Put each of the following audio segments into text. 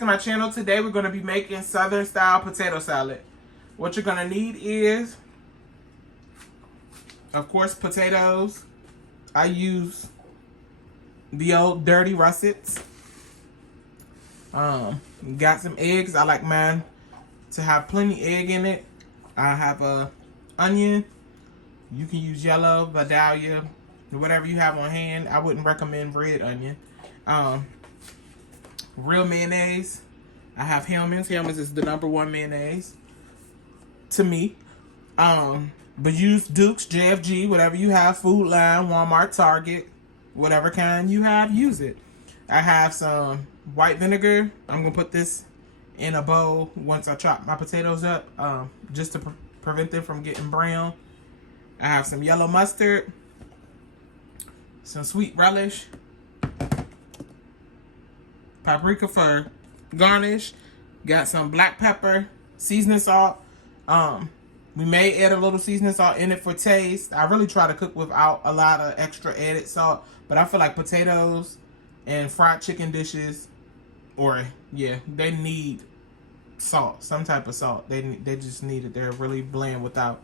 to my channel. Today we're going to be making Southern style potato salad. What you're going to need is, of course, potatoes. I use the old dirty russets. Got some eggs. I like mine to have plenty egg in it. I have a onion. You can use yellow, Vidalia, whatever you have on hand. I wouldn't recommend red onion. Real mayonnaise. I have Hellmann's. Hellmann's is the #1 mayonnaise to me. But use Duke's, JFG, whatever you have, Food Line, Walmart, Target, whatever kind you have, use it. I have some white vinegar. I'm gonna put this in a bowl once I chop my potatoes up, just to prevent them from getting brown. I have some yellow mustard, some sweet relish, paprika for garnish, got some black pepper, seasoning salt. We may add a little seasoning salt in it for taste. I really try to cook without a lot of extra added salt, but I feel like potatoes and fried chicken dishes, they need salt, some type of salt. They just need it. They're really bland without.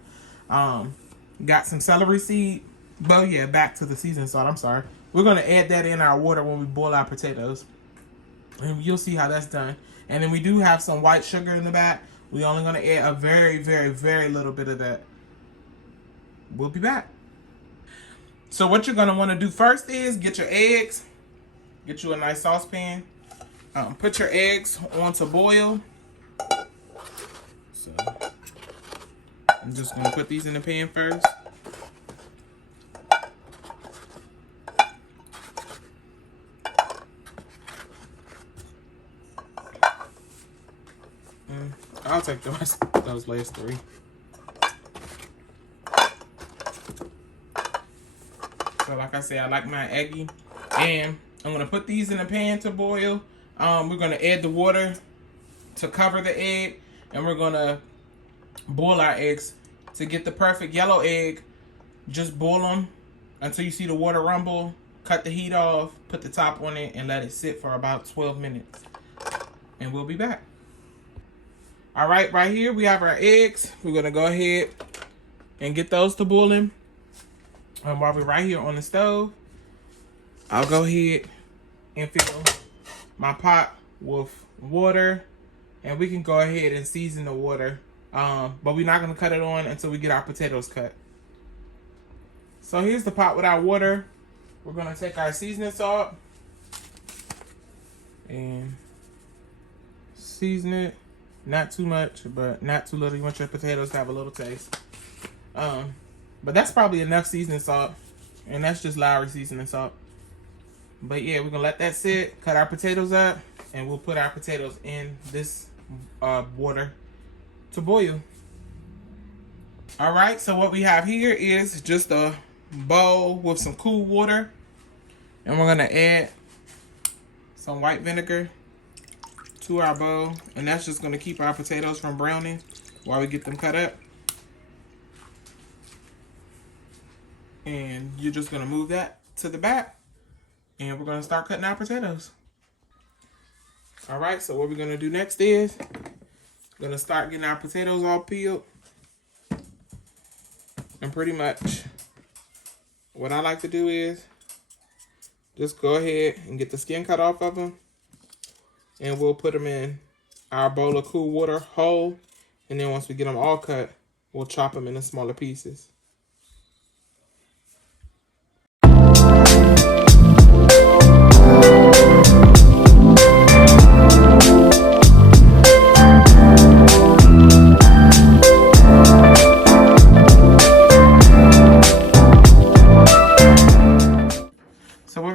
Got some celery seed. Well, yeah, back to the seasoning salt. I'm sorry. We're going to add that in our water when we boil our potatoes. And you'll see how that's done. And then we do have some white sugar in the back. We're only going to add a very, very, very little bit of that. We'll be back. So what you're going to want to do first is get your eggs. Get you a nice saucepan. Put your eggs on to boil. So I'm just going to put these in the pan first. I'll take those last 3. So like I said, I like my eggy. And I'm going to put these in the pan to boil. We're going to add the water to cover the egg. And we're going to boil our eggs. To get the perfect yellow egg, just boil them until you see the water rumble. Cut the heat off, put the top on it, and let it sit for about 12 minutes. And we'll be back. All right, right here we have our eggs. We're going to go ahead and get those to boiling. While we're right here on the stove, I'll go ahead and fill my pot with water. And we can go ahead and season the water. But we're not going to cut it on until we get our potatoes cut. So here's the pot with our water. We're going to take our seasoning salt and season it. Not too much, but not too little. You want your potatoes to have a little taste. But that's probably enough seasoning salt. And that's just Lowry seasoning salt. But yeah, we're going to let that sit, cut our potatoes up, and we'll put our potatoes in this water to boil. All right, so what we have here is just a bowl with some cool water, and we're gonna add some white vinegar to our bowl, and that's just gonna keep our potatoes from browning while we get them cut up. And you're just gonna move that to the back, and we're gonna start cutting our potatoes. All right, so what we're gonna do next is we're gonna start getting our potatoes all peeled. And pretty much what I like to do is just go ahead and get the skin cut off of them. And we'll put them in our bowl of cool water whole. And then once we get them all cut, we'll chop them into smaller pieces.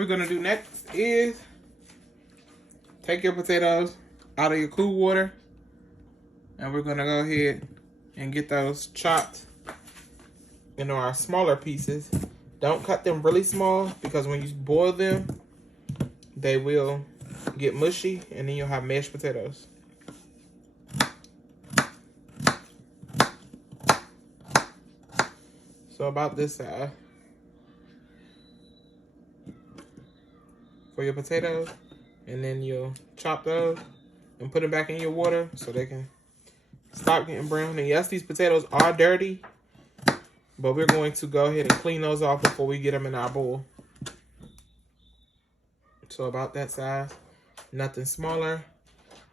Gonna do next is take your potatoes out of your cool water, and we're gonna go ahead and get those chopped into our smaller pieces. Don't cut them really small, because when you boil them they will get mushy and then you'll have mashed potatoes. So about this size for your potatoes, and then you'll chop those, and put them back in your water so they can stop getting brown. And yes, these potatoes are dirty, but we're going to go ahead and clean those off before we get them in our bowl. So about that size, nothing smaller.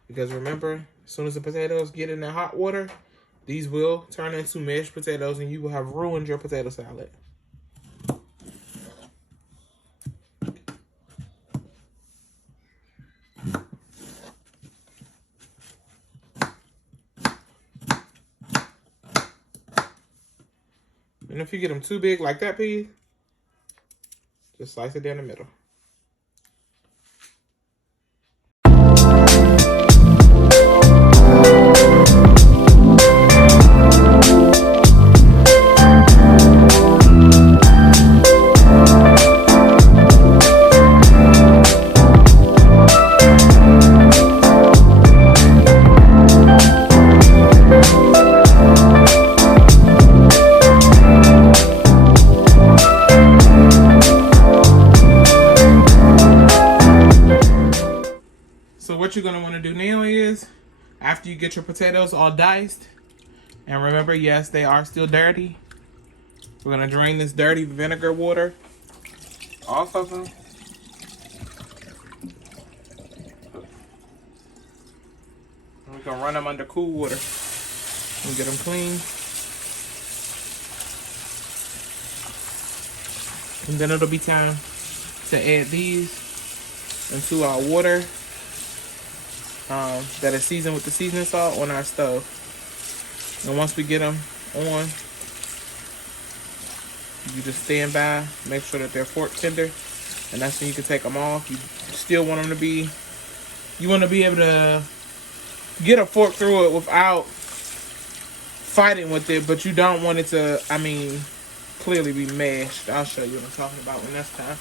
Because remember, as soon as the potatoes get in the hot water, these will turn into mashed potatoes and you will have ruined your potato salad. And if you get them too big like that piece, just slice it down the middle. What you're going to want to do now is, after you get your potatoes all diced, and remember, yes, they are still dirty, we're going to drain this dirty vinegar water off of them. And we're going to run them under cool water and get them clean. And then it'll be time to add these into our water that is seasoned with the seasoning salt on our stove. And once we get them on, you just stand by, make sure that they're fork tender, and that's when you can take them off. You still want them to be, you want to be able to get a fork through it without fighting with it, but you don't want it to, I mean, clearly be mashed. I'll show you what I'm talking about when that's time.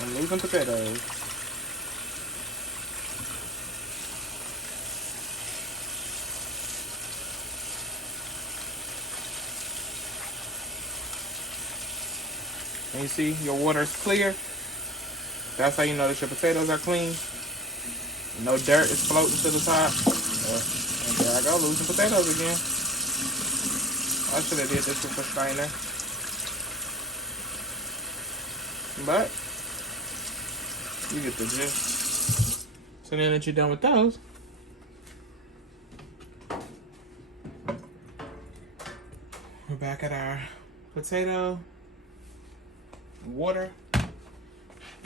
I'm losing potatoes. And you see your water is clear. That's how you know that your potatoes are clean. No dirt is floating to the top. And there I go, losing potatoes again. I should have did this with a strainer. But you get the gist. So now that you're done with those, we're back at our potato water,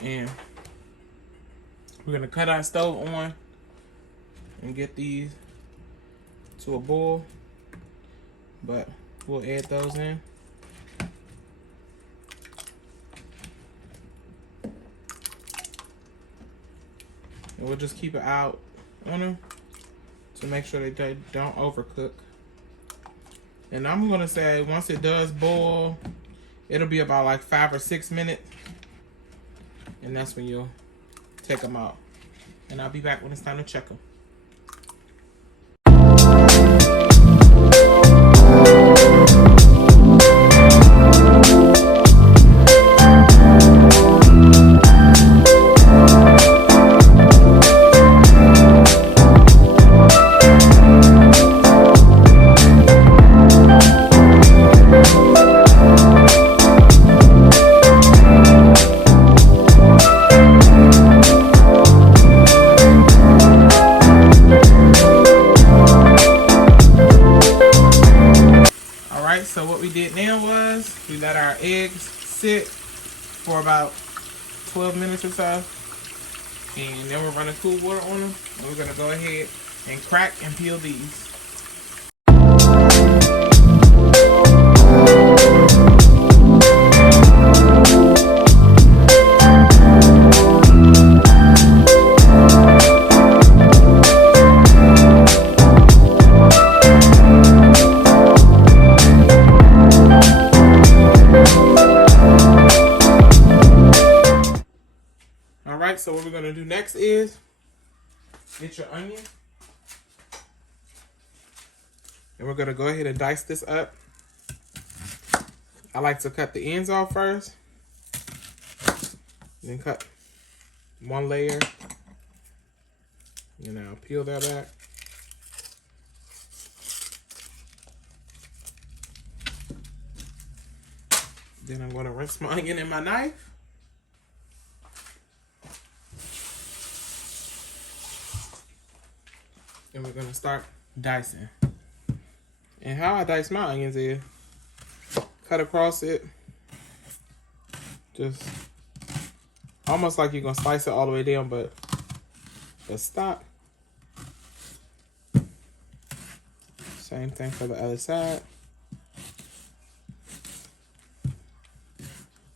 and we're gonna cut our stove on and get these to a boil, but we'll add those in. And we'll just keep it out on them to make sure that they don't overcook. And I'm gonna say once it does boil, it'll be about like 5 or 6 minutes, and that's when you'll take them out. And I'll be back when it's time to check them. So what we did now was we let our eggs sit for about 12 minutes or so, and then we're running cool water on them, and we're gonna go ahead and crack and peel these. So what we're going to do next is get your onion, and we're going to go ahead and dice this up I like to cut the ends off first. Then cut one layer. And I'll peel that back. Then I'm going to rinse my onion in my knife. And we're going to start dicing. And how I dice my onions is cut across it. Just almost like you're going to slice it all the way down, but stop. Same thing for the other side.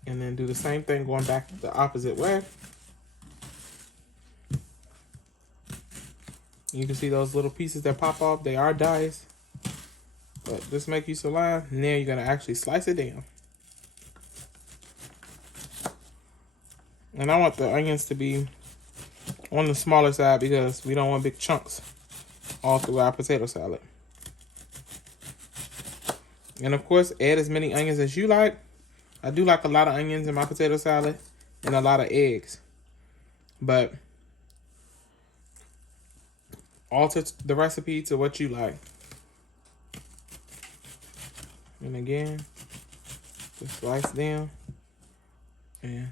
And then do the same thing going back the opposite way. You can see those little pieces that pop off. They are diced. But just make use of line. And then you're going to actually slice it down. And I want the onions to be on the smaller side because we don't want big chunks all through our potato salad. And of course, add as many onions as you like. I do like a lot of onions in my potato salad and a lot of eggs. But alter the recipe to what you like. And again, just slice down and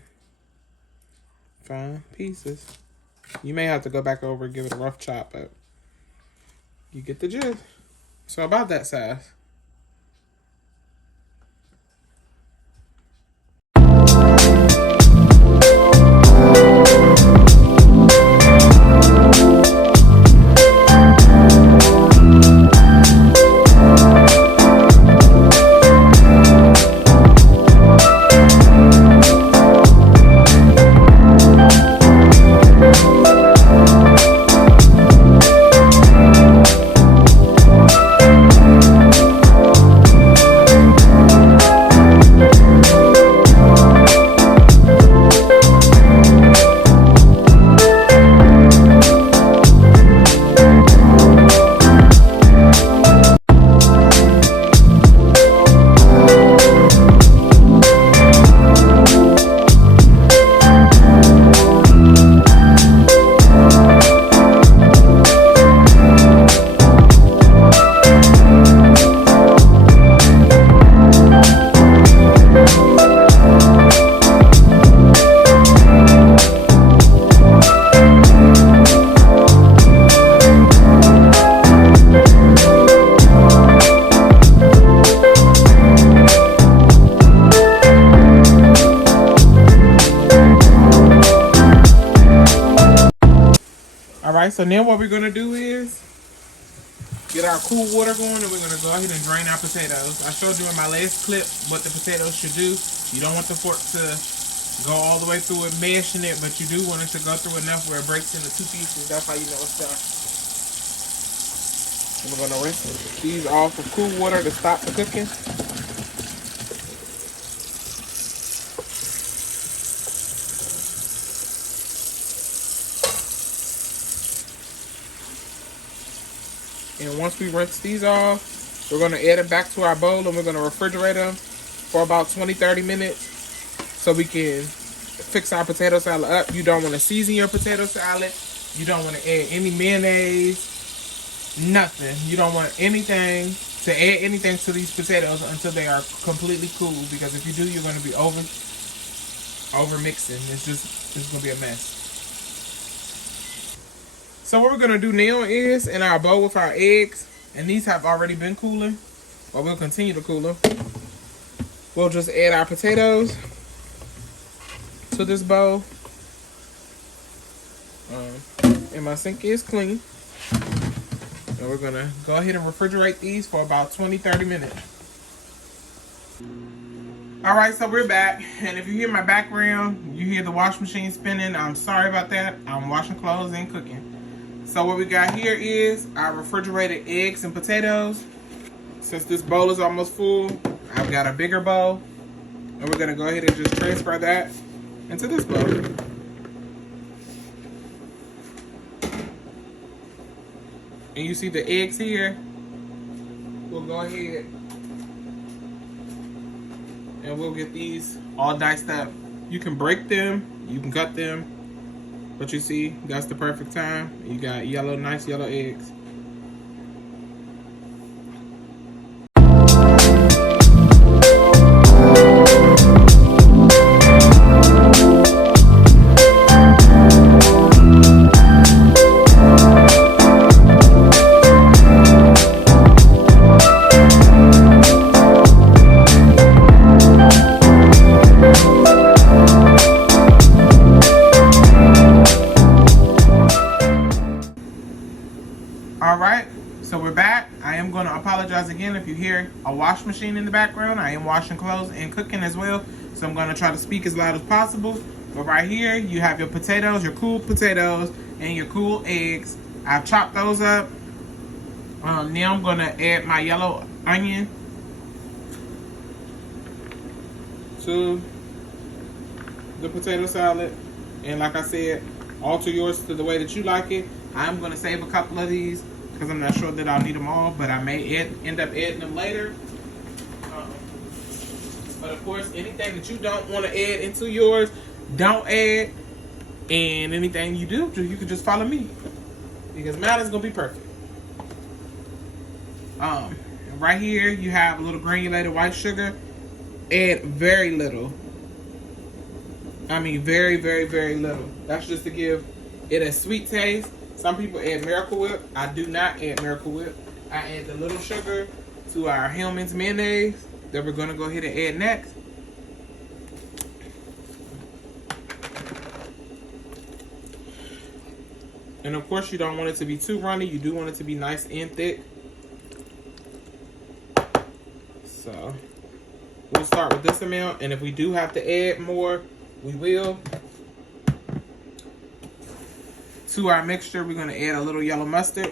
fine pieces. You may have to go back over and give it a rough chop, but you get the gist. So about that size. Alright, so now what we're going to do is get our cool water going, and we're going to go ahead and drain our potatoes. I showed you in my last clip what the potatoes should do. You don't want the fork to go all the way through it, mashing it, but you do want it to go through enough where it breaks into two pieces. That's how you know it's done. And we're going to rinse these off with cool water to stop the cooking. And once we rinse these off, we're going to add it back to our bowl, and we're going to refrigerate them for about 20-30 minutes so we can fix our potato salad up. You don't want to season your potato salad. You don't want to add any mayonnaise, nothing. You don't want anything to add anything to these potatoes until they are completely cool, because if you do, you're going to be over mixing. It's going to be a mess. So what we're going to do now is, in our bowl with our eggs, and these have already been cooling, but we'll continue to cool them. We'll just add our potatoes to this bowl. And my sink is clean. And we're going to go ahead and refrigerate these for about 20-30 minutes. Alright, so we're back. And if you hear my background, you hear the wash machine spinning, I'm sorry about that. I'm washing clothes and cooking. So what we got here is our refrigerated eggs and potatoes. Since this bowl is almost full, I've got a bigger bowl. And we're going to go ahead and just transfer that into this bowl. And you see the eggs here. We'll go ahead And we'll get these all diced up. You can break them, you can cut them, but you see, that's the perfect time. You got yellow, nice yellow eggs. Alright, so we're back. I am going to apologize again if you hear a wash machine in the background. I am washing clothes and cooking as well, so I'm going to try to speak as loud as possible. But right here, you have your potatoes, your cooled potatoes, and your cooled eggs. I've chopped those up. Now I'm going to add my yellow onion to the potato salad. And like I said, alter yours to the way that you like it. I'm going to save a couple of these because I'm not sure that I'll need them all, but I may end up adding them later. But of course, anything that you don't want to add into yours, don't add. And anything you do, you can just follow me because mine is going to be perfect. Right here, you have a little granulated white sugar. Add very little. I mean, very, very, very little. That's just to give it a sweet taste. Some people add Miracle Whip. I do not add Miracle Whip. I add the little sugar to our Hellmann's mayonnaise that we're going to go ahead and add next. And of course, you don't want it to be too runny. You do want it to be nice and thick. So we'll start with this amount. And if we do have to add more, we will. To our mixture, we're going to add a little yellow mustard.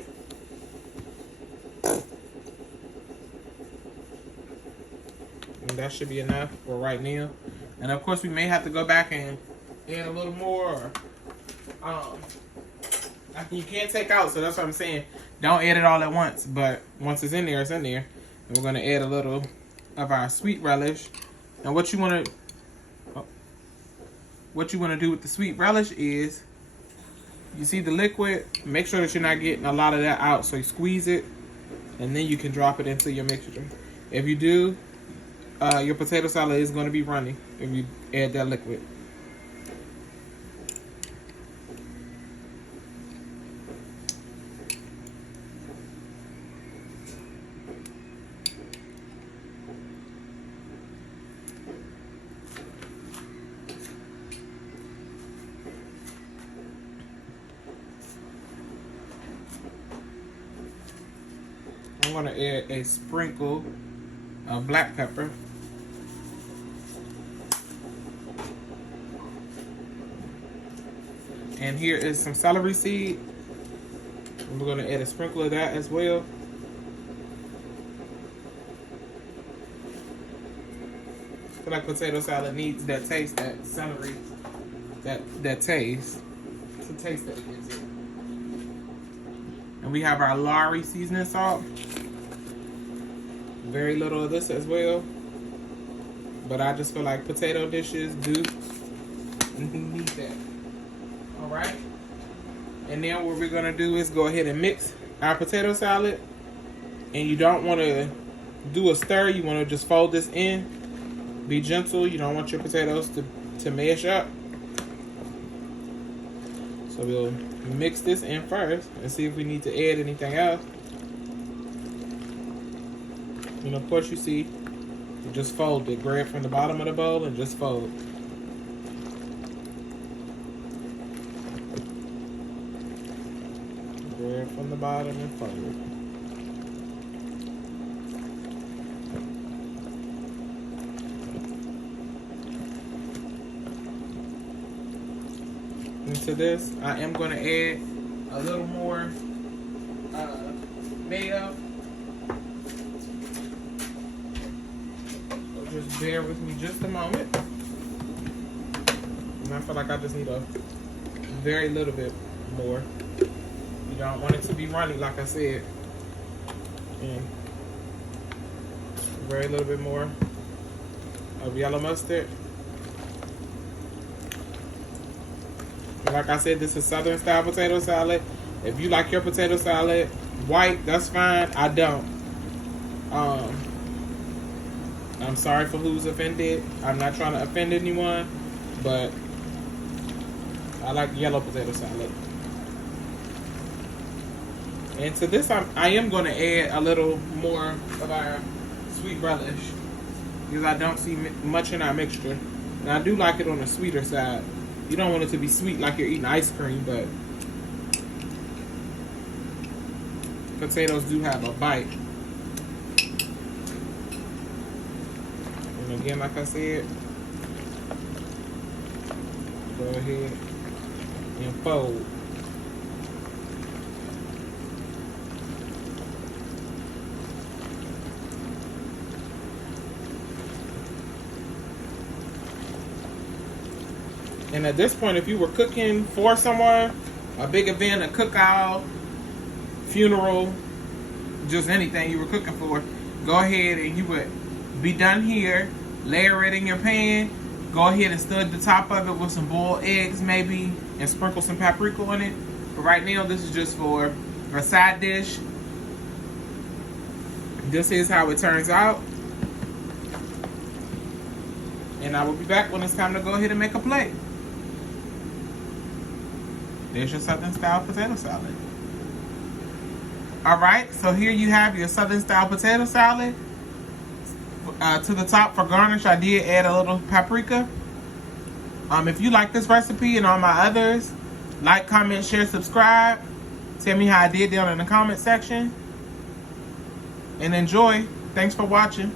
And that should be enough for right now. And of course, we may have to go back and add a little more. You can't take out, so that's what I'm saying. Don't add it all at once, but once it's in there, it's in there. And we're going to add a little of our sweet relish. And what you want to do with the sweet relish is, you see the liquid, make sure that you're not getting a lot of that out. So you squeeze it, and then you can drop it into your mixture. If you do, your potato salad is going to be runny if you add that liquid. I'm going to add a sprinkle of black pepper. And here is some celery seed. And we're going to add a sprinkle of that as well. I feel like potato salad needs that taste, that celery, that taste. It's the taste that it gives it. And we have our Lowry seasoning salt. Very little of this as well. But I just feel like potato dishes do need that. Alright. And then what we're going to do is go ahead and mix our potato salad. And you don't want to do a stir. You want to just fold this in. Be gentle. You don't want your potatoes to mash up. So we'll mix this in first and see if we need to add anything else. And of course, you see, you just fold it. Grab from the bottom of the bowl and just fold. Grab from the bottom and fold. Into this, I am going to add a little more mayo. So just bear with me just a moment. And I feel like I just need a very little bit more. You don't want it to be runny, like I said. And very little bit more of yellow mustard. Like I said, this is Southern style potato salad. If you like your potato salad white, that's fine. I don't. I'm sorry for who's offended. I'm not trying to offend anyone, but I like yellow potato salad. And to this, I am going to add a little more of our sweet relish, because I don't see much in our mixture. And I do like it on the sweeter side. You don't want it to be sweet like you're eating ice cream, but potatoes do have a bite. And again, like I said, go ahead and fold. And at this point, if you were cooking for someone, a big event, a cookout, funeral, just anything you were cooking for, go ahead and you would be done here, layer it in your pan, go ahead and stud the top of it with some boiled eggs maybe, and sprinkle some paprika on it. But right now, this is just for a side dish. This is how it turns out. And I will be back when it's time to go ahead and make a plate. There's your Southern style potato salad. Alright, so here you have your Southern style potato salad. To the top for garnish, I did add a little paprika. If you like this recipe and all my others, like, comment, share, subscribe. Tell me how I did down in the comment section. And enjoy. Thanks for watching.